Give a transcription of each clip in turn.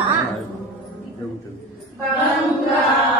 Vamos. Vamos.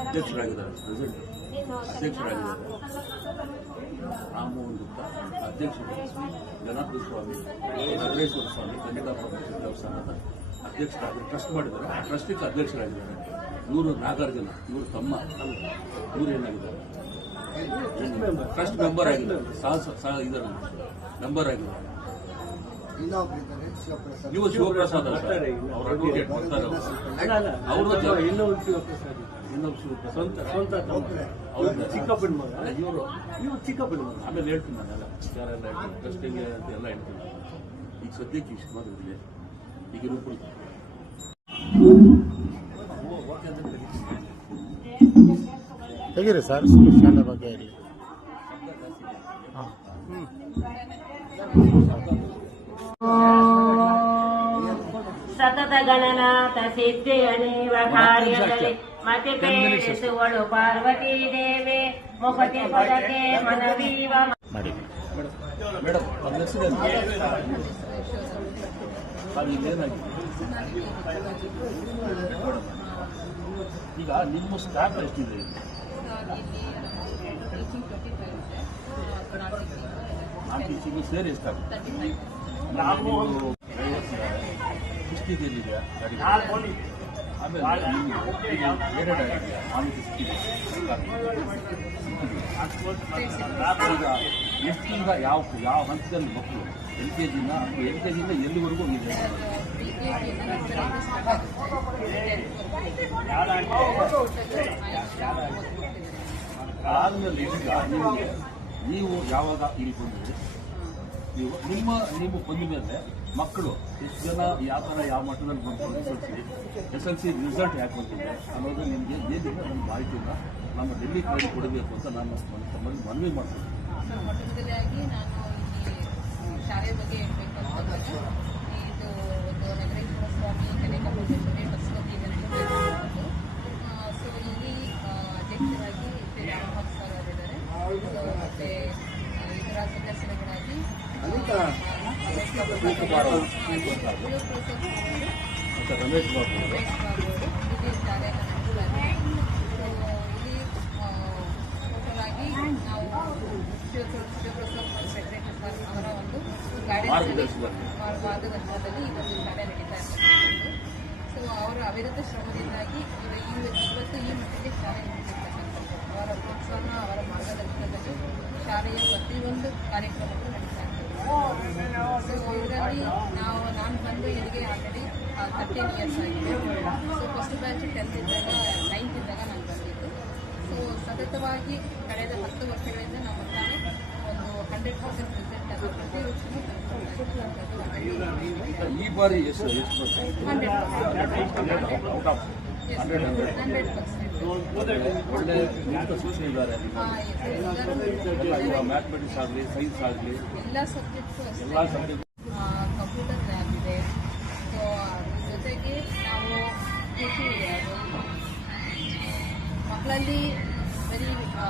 ಅಧ್ಯಕ್ಷರಾಗಿದ್ದಾರೆ president ಅಧ್ಯಕ್ಷರಾಗಿದ್ದಾರೆ. ರಾಮಮೋಹನ್ ಗುಪ್ತಾ ಅಧ್ಯಕ್ಷರು ಜನಾರ್ದನ ಸ್ವಾಮಿ ನರೇಶ್ವರ ಸ್ವಾಮಿ ಕನ್ನಿಕಾ ಪರಮೇಶ್ವರ ದೇವಸ್ಥಾನದ ಅಧ್ಯಕ್ಷರಾಗಿ ಟ್ರಸ್ಟ್ ಮಾಡಿದ್ದಾರೆ. ಆ ಟ್ರಸ್ಟಿಗೆ ಅಧ್ಯಕ್ಷರಾಗಿದ್ದಾರೆ. ಇವರು ನಾಗಾರ್ಜುನ ಇವರು ತಮ್ಮ ಇವರು ಏನಾಗಿದ್ದಾರೆ? ಟ್ರಸ್ಟ್ ಮೆಂಬರ್ ಆಗಿದ್ದಾರೆ. ಸಹ ಸಹ ಇದರ ಮೆಂಬರ್ ಆಗಿದ್ದಾರೆ. ಇನ್ನೊಬ್ರಿದ್ದಾರೆ ಶಿವಪ್ರಸಾದ್. ಅವ್ರ ಅವ್ರ. ಅಡ್ವೊಕೇಟ್ ಬರ್ತಾರೆ ಅವರು ಅವರು ಇನ್ನೊಂದು ಶಿವಪ್ರಸಾದ್ ಇನ್ನೊಬ್ಬ ಶಿವಪ್ರಸಾದ್ ಸ್ವಂತ ಸ್ವಂತ? ಚಿಕ್ಕಪ್ಪನ ಮಗ. ಇವರು ಇವ್ರು ಚಿಕ್ಕಪ್ಪನ ಮಗ. ಆಮೇಲೆ ಹೇಳ್ತೀನಿ ನಾನೆಲ್ಲ ವಿಚಾರ ಎಲ್ಲ ಹೇಳ್ತೀನಿ. ಅಂತ ಎಲ್ಲ ಹೇಳ್ತೀನಿ. ಈಗ ಸದ್ಯಕ್ಕೆ ಇಷ್ಟು ಇದೆ ಈಗ ರೂಪುಲ್ ಹೇಗಿರಿ ಸರ್? ಶಾಲೆ ಬಗ್ಗೆ ಇರಲಿ ಹಾಂ ಸತತ ಗಣನಾಥ ಸಿದ್ಧಿಯನೇವ ಕಾರ್ಯದಲ್ಲಿ ಮತಿ ಪೇರಿಸುವಳು ಪಾರ್ವತಿ ದೇವಿ. ಮುಖತಿ ಪದಕ್ಕೆ ಮನವೀವ ಮಾಡಿ. ಮೇಡಮ್ ಈಗ ನಿಮ್ಮ ಸ್ಟಾಫ್ ಎಷ್ಟಿದೆ? ನಾಲ್ಕು ಟೀಚಿಂಗ್ ಸೇರಿ ಎಷ್ಟಾಗುತ್ತೆ? ಎಷ್ಟಿದೆ ಯಾವ ಯಾವ ಹಂತದಲ್ಲಿ ಮಕ್ಕಳು ಎಲ್ ಕೆ ಜಿನ ಎಲ್ ಕೆ ಜಿಂದ ಎಲ್ಲಿವರೆಗೂ ಇದೆ ಆದ್ಮೇಲೆ ನೀವು ಯಾವಾಗ ಇಲ್ಲಿ ಬಂದ್ರಿ ನೀವು ನಿಮ್ಮ, ನೀವು ಬಂದ ಮೇಲೆ ಮಕ್ಕಳು ಎಷ್ಟು ಜನ, ಯಾವ ಥರ ಯಾವ ಮಟ್ಟದಲ್ಲಿ ಬರ್ತಾರೆ S L C S L C result ಯಾಕೆ ಬಂದಿದೆ ಅನ್ನೋದು ನಿಮಗೆ ಏನಿದೆ ನಮ್ಮ ಮಾಹಿತಿನ ನಮ್ಮ ಡೆಲ್ಲಿ ಕಡೆ ಕೊಡಬೇಕು ಅಂತ ನಾನು ತಮ್ಮಲ್ಲಿ ಮನವಿ ಮಾಡ್ತೀನಿ. ಮೊಟ್ಟಮೊದಲಾಗಿ ನಾನು ಶಾಲೆ ಬಗ್ಗೆ ಹೇಳಬೇಕು ಅಂತಂದಾಗ ಇದು ಒಂದು ನಗರೇಶ್ವರ ಸ್ವಾಮಿ ಸರ್ ಅವರ ಒಂದು ಗೈಡೆನ್ಸ್ ಮಾರ್ಗದರ್ಶನದಲ್ಲಿ. ಒಂದು ಶಾಲೆ ನಡೀತಾ ಇರ್ತಕ್ಕಂಥದ್ದು ಸೊ ಅವರ ಅವಿರತ ಶ್ರಮದಿಂದಾಗಿ ಈ- ಇವತ್ತು ಈ ಮಟ್ಟಿಗೆ ಶಾಲೆ ನಡೀತಿರ್ತಕ್ಕಂಥದ್ದು ಅವರ ಪ್ರೋತ್ಸಾಹ ಅವರ ಮಾರ್ಗದರ್ಶನದಲ್ಲಿ ಶಾಲೆಯ ಪ್ರತಿಯೊಂದು ಕಾರ್ಯಕ್ರಮಗಳು ನಡೀತಾ ಸೊ ಇದರಲ್ಲಿ ನಾವು ನಾನು ಬಂದು ಇಲ್ಲಿಗೆ ಆಲ್ರೆಡಿ ತರ್ಟೀನ್ ಇಯರ್ಸ್ ಆಗಿದೆ ಸೊ ಫಸ್ಟ್ ಬ್ಯಾಚ್ ಟೆಂತ್ ಇದ್ದಾಗ ನೈನ್ತ್ ಇದ್ದಾಗ ನಾನು ಬಂದಿದ್ದು ಸೊ ಸತತವಾಗಿ ಕಳೆದ ಹತ್ತು ವರ್ಷಗಳಿಂದ ನಾವು ಒಟ್ಟಾರೆ ಒಂದು ಹಂಡ್ರೆಡ್ ಪರ್ಸೆಂಟ್ ರಿಸಲ್ಟ್ ಅನ್ನು ಪ್ರತಿ ವರ್ಷವೂ ಈ ಬಾರಿ percent hundred hundred hundred percent ಒಳ್ಳೆ ಸೂಚನೆ ಇದ್ದಾರೆ. ಮ್ಯಾಥಮೆಟಿಕ್ಸ್ ಆಗಲಿ ಸೈನ್ಸ್ ಆಗಲಿ ಎಲ್ಲ ಸಬ್ಜೆಕ್ಟ್ಸು ಎಲ್ಲ ಸಬ್ಜೆಕ್ಟ್ ಕಂಪ್ಯೂಟರ್ ಲ್ಯಾಬ್ ಇದೆ. ಸೊ ಜೊತೆಗೆ ನಾವು ಮಕ್ಕಳಲ್ಲಿ ಆ,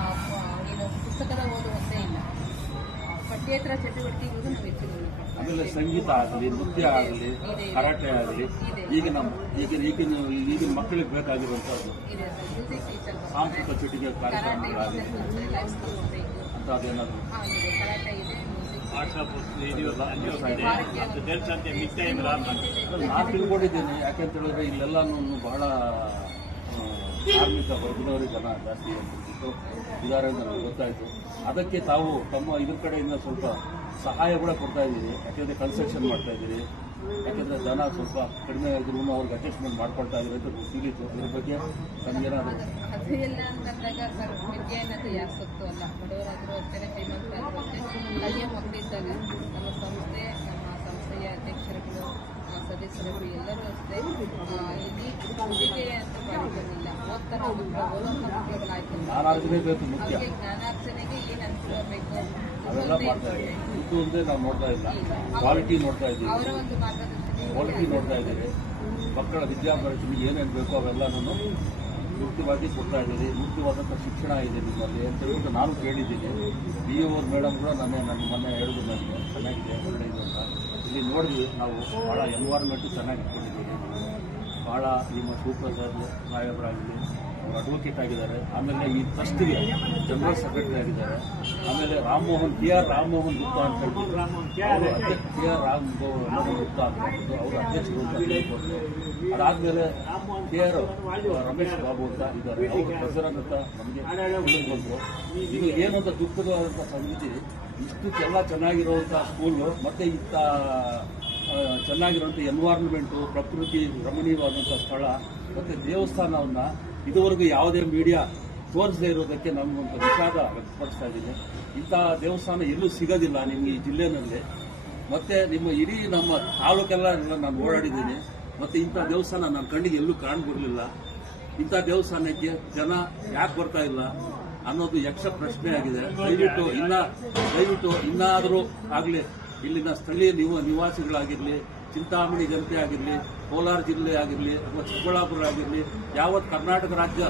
ಏನು ಪುಸ್ತಕದ ಪಠ್ಯೇತರ ಚಟುವಟಿಕೆಗಳು ನಾವು ಹೆಚ್ಚಿನ ಆಮೇಲೆ ಸಂಗೀತ ಆಗಲಿ ನೃತ್ಯ ಆಗಲಿ ಕರಾಟೆ ಆಗಲಿ ಈಗಿನ ಈಗಿನ ಈಗಿನ ಈಗಿನ ಮಕ್ಕಳಿಗೆ ಬೇಕಾಗಿರುವಂಥದ್ದು ಇದೆ ಮ್ಯೂಸಿಕ್ ಟೀಚರ್ ಸಾಂಸ್ಕೃತಿಕ ಚಟುವಟಿಕೆ ಕಾರ್ಯಕ್ರಮಗಳಾಗಲಿ ಲೈಫ್ ಸ್ಕಿಲ್ಸ್ ಬೇಕು ಅಂತ ಅದೇನಾದ್ರು ಇದೆ. ಕರಾಟೆ ಇದೆ ಮ್ಯೂಸಿಕ್ ವಾಟ್ಸಪ್ ರೇಡಿಯೋ ಟೈಮ್ ಅದ್ರಲ್ಲಿ ನಾನು ತಿಳ್ಕೊಂಡಿದ್ದೇನೆ. ಯಾಕಂತ ಹೇಳಿದ್ರೆ ಇಲ್ಲೆಲ್ಲಾನು ಬಹಳ ಕಾರ್ಮಿಕ ಬಡವರು ಜನ ಜಾಸ್ತಿ ಇದ್ದಾರೆ ಅಂತ ನಮಗೆ ಗೊತ್ತಾಯಿತು. ಅದಕ್ಕೆ ತಾವು ತಮ್ಮ ಇದ್ರ ಕಡೆಯಿಂದ ಸ್ವಲ್ಪ ಸಹಾಯ ಕೂಡ ಕೊಡ್ತಾ ಇದ್ದೀರಿ. ಯಾಕೆಂದರೆ ಕನ್ಸ್ಟ್ರಕ್ಷನ್ ಮಾಡ್ತಾ ಇದ್ದೀರಿ. ಯಾಕೆಂದರೆ ಜನ ಸ್ವಲ್ಪ ಕಡಿಮೆ ಇದ್ರೂ ಅವ್ರಿಗೆ ಅಡ್ಜಸ್ಟ್ಮೆಂಟ್ ಮಾಡ್ಕೊಳ್ತಾ ಇದ್ದೀವಿ ಅಂತ ತಿಳಿತು ಅದ್ರ ಬಗ್ಗೆ ನಮಗೇನಾದ್ರು ಇಲ್ಲ ಅಂತಂದಾಗ ಸರ್ ಸಂಸ್ಥೆ ಸಂಸ್ಥೆಯ ಅಧ್ಯಕ್ಷರುಗಳು ಸದಸ್ಯರುಗಳು ಎಲ್ಲರೂ ಅಷ್ಟೇ. ಇಲ್ಲಿ ಪೂಜೆಗೆ ಅಂತ ಓದ್ತಾರ ಮಕ್ಕಳು ಮಕ್ಕಳುಗಳಾಯ್ತು ಅವರಿಗೆ ಜ್ಞಾನಾರ್ಜನೆಗೆ ಏನು ಅವೆಲ್ಲ ನಾವು ನೋಡ್ತಾ ಇಲ್ಲ. ಕ್ವಾಲಿಟಿ ನೋಡ್ತಾ ಇದ್ದೀವಿ. ಅವರ ಒಂದು ಮಾರ್ಗದರ್ಶನ ಕ್ವಾಲಿಟಿ ನೋಡ್ತಾ ಇದ್ದೀವಿ. ಮಕ್ಕಳ ವಿದ್ಯಾಭ್ಯಾಸಕ್ಕೆ ಏನೇನು ಬೇಕೋ ಅವೆಲ್ಲನೂ ಮುಖ್ಯವಾಗಿ ಕೊಡ್ತಾ ಇದ್ದೀರಿ ಮುಖ್ಯವಾದಂಥ ಶಿಕ್ಷಣ ಇದೆ ನಿಮ್ಮಲ್ಲಿ ಅಂತ ಹೇಳ್ಬಿಟ್ಟು ನಾನು ಕೇಳಿದ್ದೀನಿ. ಬಿ ಓ ಮೇಡಮ್ ಕೂಡ ನನ್ನ ನನ್ನ ಮೊನ್ನೆ ಹೇಳಿದ್ರು ನನಗೆ. ಚೆನ್ನಾಗಿದೆ ಒಳ್ಳೆಯದು ಅಂತ. ಇಲ್ಲಿ ನೋಡಿದ್ವಿ ನಾವು ಭಾಳ ಎನ್ವೈರ್ಮೆಂಟು ಚೆನ್ನಾಗಿ ಇಟ್ಕೊಂಡಿದ್ದೀವಿ. ಭಾಳ ನಿಮ್ಮ ಸೂಪರ್ವೈಸರ್ ಸಾಹೇಬರಾಗಲಿ ಅಡ್ವೊಕೇಟ್ ಆಗಿದ್ದಾರೆ. ಆಮೇಲೆ ಈ ಟ್ರಸ್ಟ್ಗೆ ಜನರಲ್ ಸೆಕ್ರೆಟರಿ ಆಗಿದ್ದಾರೆ. ಆಮೇಲೆ ರಾಮಮೋಹನ್ ಕೆ ಆರ್ ರಾಮಮೋಹನ್ ಗುಪ್ತಾ ಅಂತ ಹೇಳ್ಬಿಟ್ಟು ಕೆ ಆರ್ ರಾಮ್ ಮೋಹನ್ ಗುಪ್ತಾ ಅಂತ ಹೇಳ್ಬಿಟ್ಟು ಅವರು ಅಧ್ಯಕ್ಷರು ಅಂತ ಅದಾದ್ಮೇಲೆ ಕೆ ಆರ್ ರಮೇಶ್ ಬಾಬು ಅಂತ ಇದ್ದಾರೆ. ಅವರು ಪ್ರೆಸಿಡೆಂಟ್ ಅಂತ ನಮಗೆ ತಿಳಿದುಬಂತು ಇದು ಏನು ಅಂತ ದುಃಖದ ಸಂಗತಿ. ಇಷ್ಟಕ್ಕೆಲ್ಲ ಚೆನ್ನಾಗಿರುವಂಥ ಸ್ಕೂಲು ಮತ್ತೆ ಇಂಥ ಚೆನ್ನಾಗಿರುವಂಥ ಎನ್ವೈರನ್ಮೆಂಟು ಪ್ರಕೃತಿ ರಮಣೀಯವಾದಂಥ ಸ್ಥಳ, ಮತ್ತು ದೇವಸ್ಥಾನವನ್ನು ಇದುವರೆಗೂ ಯಾವುದೇ ಮೀಡಿಯಾ ತೋರಿಸದೇ ಇರೋದಕ್ಕೆ ನಮಗೊಂದು ವಿಷಾದ ವ್ಯಕ್ತಪಡಿಸ್ತಾ ಇದ್ದೀನಿ. ಇಂಥ ದೇವಸ್ಥಾನ ಎಲ್ಲೂ ಸಿಗೋದಿಲ್ಲ ನಿಮಗೆ ಈ ಜಿಲ್ಲೆನಲ್ಲಿ. ಮತ್ತೆ ನಿಮ್ಮ ಇಡೀ ನಮ್ಮ ತಾಲೂಕೆಲ್ಲ ನಾನು ಓಡಾಡಿದ್ದೀನಿ. ಮತ್ತೆ ಇಂಥ ದೇವಸ್ಥಾನ ನನ್ನ ಕಣ್ಣಿಗೆ ಎಲ್ಲೂ ಕಾಣ್ಬಿಡ್ಲಿಲ್ಲ. ಇಂಥ ದೇವಸ್ಥಾನಕ್ಕೆ ಜನ ಯಾಕೆ ಬರ್ತಾ ಇಲ್ಲ ಅನ್ನೋದು ಯಕ್ಷ ಪ್ರಶ್ನೆ ಆಗಿದೆ. ದಯವಿಟ್ಟು ಇನ್ನ, ದಯವಿಟ್ಟು ಇನ್ನಾದರೂ ಆಗಲಿ, ಇಲ್ಲಿನ ಸ್ಥಳೀಯ ನಿವ ನಿವಾಸಿಗಳಾಗಿರಲಿ ಚಿಂತಾಮಣಿ ಜನತೆ ಆಗಿರಲಿ, ಕೋಲಾರ ಜಿಲ್ಲೆ ಆಗಿರಲಿ, ಅಥವಾ ಚಿಕ್ಕಬಳ್ಳಾಪುರ ಆಗಿರಲಿ, ಯಾವತ್ತು ಕರ್ನಾಟಕ ರಾಜ್ಯ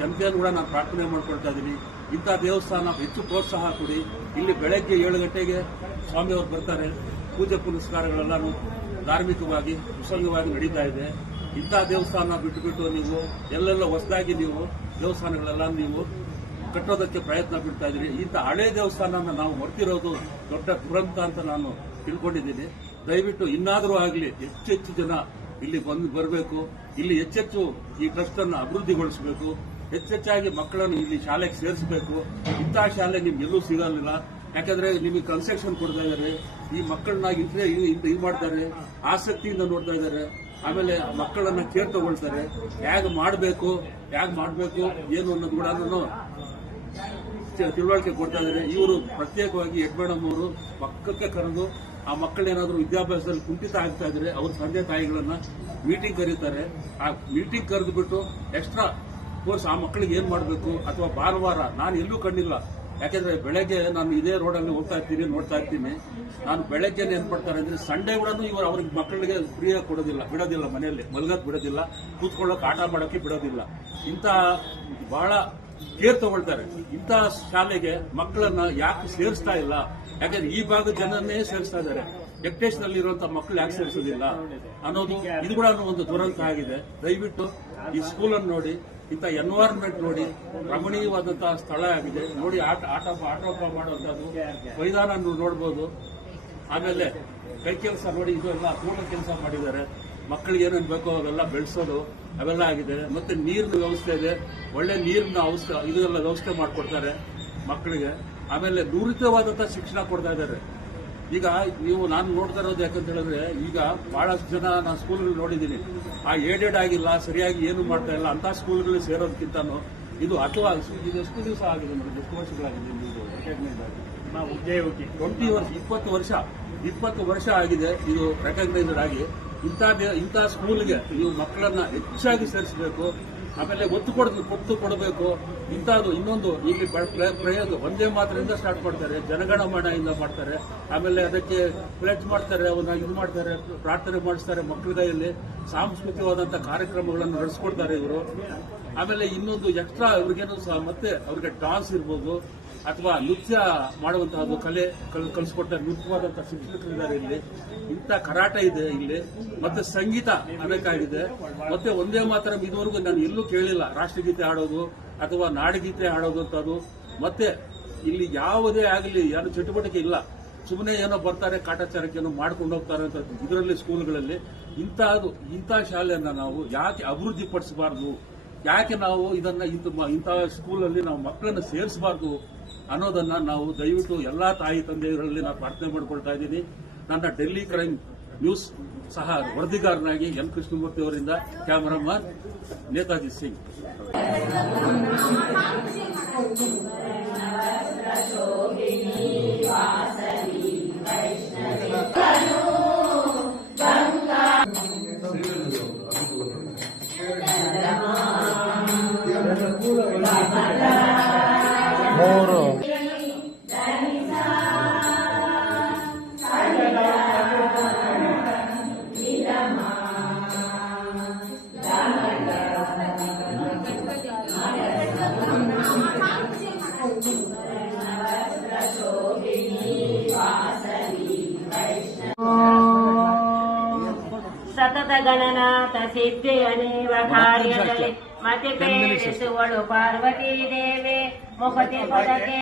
ಜನತೆಯನ್ನು ಕೂಡ ನಾನು ಪ್ರಾರ್ಥನೆ ಮಾಡ್ಕೊಳ್ತಾ ಇದ್ದೀನಿ. ಇಂಥ ದೇವಸ್ಥಾನ ಹೆಚ್ಚು ಪ್ರೋತ್ಸಾಹ ಕೊಡಿ. ಇಲ್ಲಿ ಬೆಳಗ್ಗೆ ಏಳು ಗಂಟೆಗೆ ಸ್ವಾಮಿಯವರು ಬರ್ತಾರೆ. ಪೂಜೆ ಪುನಸ್ಕಾರಗಳೆಲ್ಲನೂ ಧಾರ್ಮಿಕವಾಗಿ ಕುಶಲವಾಗಿ ನಡೀತಾ ಇದೆ. ಇಂಥ ದೇವಸ್ಥಾನ ಬಿಟ್ಟು ಬಿಟ್ಟು ನೀವು, ಎಲ್ಲೆಲ್ಲ ಹೊಸದಾಗಿ ನೀವು ದೇವಸ್ಥಾನಗಳೆಲ್ಲ ನೀವು ಕಟ್ಟೋದಕ್ಕೆ ಪ್ರಯತ್ನ ಬಿಡ್ತಾ ಇದ್ದೀರಿ. ಇಂಥ ಹಳೆ ದೇವಸ್ಥಾನನ ನಾವು ಮರ್ತಿರೋದು ದೊಡ್ಡ ದುರಂತ ಅಂತ ನಾನು ತಿಳ್ಕೊಂಡಿದ್ದೀನಿ. ದಯವಿಟ್ಟು ಇನ್ನಾದರೂ ಆಗಲಿ ಹೆಚ್ಚೆಚ್ಚು ಜನ ಇಲ್ಲಿ ಬಂದು ಬರಬೇಕು. ಇಲ್ಲಿ ಹೆಚ್ಚೆಚ್ಚು ಈ ಟ್ರಸ್ಟ್ ಅನ್ನು ಅಭಿವೃದ್ಧಿಗೊಳಿಸಬೇಕು ಹೆಚ್ಚೆಚ್ಚಾಗಿ ಮಕ್ಕಳನ್ನು ಇಲ್ಲಿ ಶಾಲೆಗೆ ಸೇರಿಸಬೇಕು. ಇಂತಹ ಶಾಲೆ ನಿಮ್ಗೆ ಎಲ್ಲೂ ಸಿಗಲಿಲ್ಲ. ಯಾಕಂದ್ರೆ ನಿಮಗೆ ಕನ್ಸ್ಟ್ರಕ್ಷನ್ ಕೊಡ್ತಾ ಇದ್ದಾರೆ. ಈ ಮಕ್ಕಳನ್ನ ಇಂಟ್ರೆ ಇದು ಮಾಡ್ತಾರೆ. ಆಸಕ್ತಿಯಿಂದ ನೋಡ್ತಾ ಇದ್ದಾರೆ. ಆಮೇಲೆ ಮಕ್ಕಳನ್ನ ಕೇರ್ ತಗೊಳ್ತಾರೆ. ಹೇಗೆ ಮಾಡಬೇಕು ಹೇಗೆ ಮಾಡಬೇಕು, ಏನು ಅನ್ನೋದು ಕೂಡ ತಿಳುವಳಿಕೆ ಕೊಡ್ತಾ ಇದ್ದಾರೆ. ಇವರು ಪ್ರತ್ಯೇಕವಾಗಿ ಯಡ್ಮೇಡಮ್ ಮೇಡಮ್ ಅವರು ಪಕ್ಕಕ್ಕೆ ಕರೆದು ಆ ಮಕ್ಕಳೇನಾದ್ರೂ ವಿದ್ಯಾಭ್ಯಾಸದಲ್ಲಿ ಕುಂಠಿತ ಆಗ್ತಾ ಇದ್ರೆ ಅವ್ರ ತಂದೆ ತಾಯಿಗಳನ್ನ ಮೀಟಿಂಗ್ ಕರೀತಾರೆ. ಆ ಮೀಟಿಂಗ್ ಕರೆದುಬಿಟ್ಟು ಎಕ್ಸ್ಟ್ರಾ ಕೋರ್ಸ್ ಆ ಮಕ್ಕಳಿಗೆ ಏನು ಮಾಡಬೇಕು? ಅಥವಾ ಭಾನುವಾರ ನಾನು ಎಲ್ಲೂ ಕಂಡಿಲ್ಲ ಯಾಕೆಂದ್ರೆ ಬೆಳಗ್ಗೆ ನಾನು ಇದೇ ರೋಡಲ್ಲಿ ಹೋಗ್ತಾ ಇರ್ತೀನಿ, ನೋಡ್ತಾ ಇರ್ತೀನಿ. ನಾನು ಬೆಳಗ್ಗೆ ಏನ್ ಮಾಡ್ತಾರೆ ಅಂದ್ರೆ ಸಂಡೇ ಕೂಡ ಇವರು ಅವ್ರಿಗೆ ಮಕ್ಕಳಿಗೆ ಫ್ರೀ ಕೊಡೋದಿಲ್ಲ, ಬಿಡೋದಿಲ್ಲ ಮನೆಯಲ್ಲಿ. ಮಲಗಕ್ ಬಿಡೋದಿಲ್ಲ, ಕೂತ್ಕೊಳ್ಳೋಕೆ ಆಟ ಮಾಡೋಕೆ ಬಿಡೋದಿಲ್ಲ. ಇಂಥ ಬಹಳ ಕೇರ್ ತಗೊಳ್ತಾರೆ. ಇಂಥ ಶಾಲೆಗೆ ಮಕ್ಕಳನ್ನ ಯಾಕೆ ಸೇರಿಸ್ತಾ ಇಲ್ಲ? ಯಾಕಂದ್ರೆ ಈ ಭಾಗದ ಜನರನ್ನೇ ಸೇರಿಸ್ತಾ ಇದ್ದಾರೆ. ಅಲ್ಲಿ ಇರುವಂತಹ ಮಕ್ಕಳು ಯಾಕೆ ಸೇರಿಸೋದಿಲ್ಲ? ಅನ್ನೋದು ಇದು ಕೂಡ ಒಂದು ದುರಂತ ಆಗಿದೆ. ದಯವಿಟ್ಟು ಈ ಸ್ಕೂಲನ್ನು ನೋಡಿ, ಇಂಥ ಎನ್ವೈರನ್ಮೆಂಟ್ ನೋಡಿ. ರಮಣೀಯವಾದಂತಹ ಸ್ಥಳ ಆಗಿದೆ. ನೋಡಿ ಆಟ ಆಟ, ಆಟೋಪ ಮಾಡುವಂತಹದ್ದು ಮೈದಾನ ನೋಡ್ಬೋದು. ಆಮೇಲೆ ಕೈ ಕೆಲಸ ನೋಡಿ, ಇದು ಎಲ್ಲ ಪೂರ್ಣ ಕೆಲಸ ಮಾಡಿದ್ದಾರೆ. ಮಕ್ಕಳಿಗೆ ಏನೇನು ಬೇಕೋ ಅವೆಲ್ಲ ಬೆಳೆಸೋದು, ಅವೆಲ್ಲ ಆಗಿದೆ. ಮತ್ತೆ ನೀರಿನ ವ್ಯವಸ್ಥೆ ಇದೆ. ಒಳ್ಳೆ ನೀರಿನ ಅವಸ್ಥೆ ಇದೆಲ್ಲ ವ್ಯವಸ್ಥೆ ಮಾಡಿಕೊಡ್ತಾರೆ ಮಕ್ಕಳಿಗೆ ಆಮೇಲೆ ನುರಿತವಾದಂತಹ ಶಿಕ್ಷಣ ಕೊಡ್ತಾ ಇದ್ದಾರೆ. ಈಗ ನೀವು ನಾನು ನೋಡ್ತಾ ಇರೋದು ಯಾಕಂತ ಹೇಳಿದ್ರೆ ಈಗ ಬಹಳಷ್ಟು ಜನ ನಾನು ಸ್ಕೂಲ್ಗಳು ನೋಡಿದ್ದೀನಿ. ಆ ಏಡೆಡ್ ಆಗಿಲ್ಲ ಸರಿಯಾಗಿ ಏನು ಮಾಡ್ತಾ ಇಲ್ಲ ಅಂತ ಸ್ಕೂಲ್ಗಳು ಸೇರೋದಕ್ಕಿಂತನೂ ಇದು ಅಥವಾ ಇದು ಎಷ್ಟು ದಿವಸ ಆಗಿದೆ ನೋಡಿ ಎಷ್ಟು ವರ್ಷಗಳಾಗಿದೆ ಇದು ರೆಕಗ್ನೈಸ್ ಆಗಿ ನಾವು ಉದ್ಯೋಗಿ ಟ್ವೆಂಟಿ ವರ್ಷ ಇಪ್ಪತ್ತು ವರ್ಷ ಇಪ್ಪತ್ತು ವರ್ಷ ಆಗಿದೆ ಇದು ರೆಕಗ್ನೈಸ್ಡ್ ಆಗಿ. ಇಂಥ ಇಂಥ ಸ್ಕೂಲ್ಗೆ ನೀವು ಮಕ್ಕಳನ್ನ ಹೆಚ್ಚಾಗಿ ಸೇರಿಸಬೇಕು. ಆಮೇಲೆ ಒತ್ತು ಕೊಡೋದು ಒತ್ತು ಕೊಡಬೇಕು. ಇಂಥದ್ದು ಇನ್ನೊಂದು ಇಲ್ಲಿ ಪ್ರಯೋಗ ಒಂದೇ ಮಾತ್ರದಿಂದ ಸ್ಟಾರ್ಟ್ ಮಾಡ್ತಾರೆ. ಜನಗಣಮನದಿಂದ ಮಾಡ್ತಾರೆ. ಆಮೇಲೆ ಅದಕ್ಕೆ ಪ್ಲೇಟ್ ಮಾಡ್ತಾರೆ ಅವನ್ನ ಇದು ಮಾಡ್ತಾರೆ, ಪ್ರಾರ್ಥನೆ ಮಾಡಿಸ್ತಾರೆ ಮಕ್ಕಳ ಕೈಯಲ್ಲಿ. ಸಾಂಸ್ಕೃತಿಕವಾದಂಥ ಕಾರ್ಯಕ್ರಮಗಳನ್ನು ನಡೆಸ್ಕೊಡ್ತಾರೆ ಇವರು. ಆಮೇಲೆ ಇನ್ನೊಂದು ಎಕ್ಸ್ಟ್ರಾ ಅವ್ರಿಗೇನು ಸಹ ಮತ್ತೆ ಅವ್ರಿಗೆ ಡಾನ್ಸ್ ಇರ್ಬೋದು. ಅಥವಾ ನೃತ್ಯ ಮಾಡುವಂತಹ ಕಲೆ ಕಲಿಸಿಕೊಟ್ಟ ಕಲಿಸ್ಕೊಟ್ಟ ನೃತ್ಯವಾದಂತಹ ಶಿಕ್ಷಕರಿದ್ದಾರೆ ಇಲ್ಲಿ. ಇಂಥ ಕರಾಟ ಇದೆ ಇಲ್ಲಿ. ಮತ್ತೆ ಸಂಗೀತ ಅನೇಕಾಗಿದೆ. ಮತ್ತೆ ಒಂದೇ ಮಾತ್ರ ಇದುವರೆಗೂ ನಾನು ಎಲ್ಲೂ ಕೇಳಿಲ್ಲ. ರಾಷ್ಟ್ರಗೀತೆ ಹಾಡೋದು ಅಥವಾ ನಾಡಗೀತೆ ಹಾಡೋದು ಮತ್ತೆ ಇಲ್ಲಿ ಯಾವುದೇ ಆಗಲಿ ಯಾರು ಚಟುವಟಿಕೆ ಇಲ್ಲ. ಸುಮ್ಮನೆ ಏನೋ ಬರ್ತಾರೆ ಕಾಟಾಚಾರಕ್ಕೆ ಏನೋ ಮಾಡ್ಕೊಂಡು ಹೋಗ್ತಾರೆ ಅಂತ ಇದರಲ್ಲಿ ಸ್ಕೂಲ್ಗಳಲ್ಲಿ. ಇಂತಹದ್ದು ಇಂಥ ಶಾಲೆಯನ್ನ ನಾವು ಯಾಕೆ ಅಭಿವೃದ್ಧಿ ಪಡಿಸಬಾರ್ದು ಯಾಕೆ ನಾವು ಇದನ್ನ ಇಂಥ ಸ್ಕೂಲಲ್ಲಿ ನಾವು ಮಕ್ಕಳನ್ನು ಸೇರಿಸಬಾರ್ದು? ಅನ್ನೋದನ್ನ ನಾವು ದಯವಿಟ್ಟು ಎಲ್ಲಾ ತಾಯಿ ತಂದೆಯರಲ್ಲಿ ನಾನು ಪ್ರಾರ್ಥನೆ ಮಾಡಿಕೊಳ್ತಾ ಇದ್ದೀನಿ. ನನ್ನ ಡೆಲ್ಲಿ ಕ್ರೈಮ್ ನ್ಯೂಸ್ ಸಹ ವರದಿಗಾರನಾಗಿ ಎನ್ ಕೃಷ್ಣಮೂರ್ತಿ ಅವರಿಂದ ಕ್ಯಾಮರಾಮನ್ ನೇತಾಜಿ ಸಿಂಗ್. ಗಣನಾಥ ಸಿದ್ಧಿಯನೇವ ಕಾರ್ಯದಲ್ಲಿ ಮತಿ ಪೇರಿಸುವಳು ಪಾರ್ವತಿ ದೇವಿ. ಮುಖತಿ ಪದಕ್ಕೆ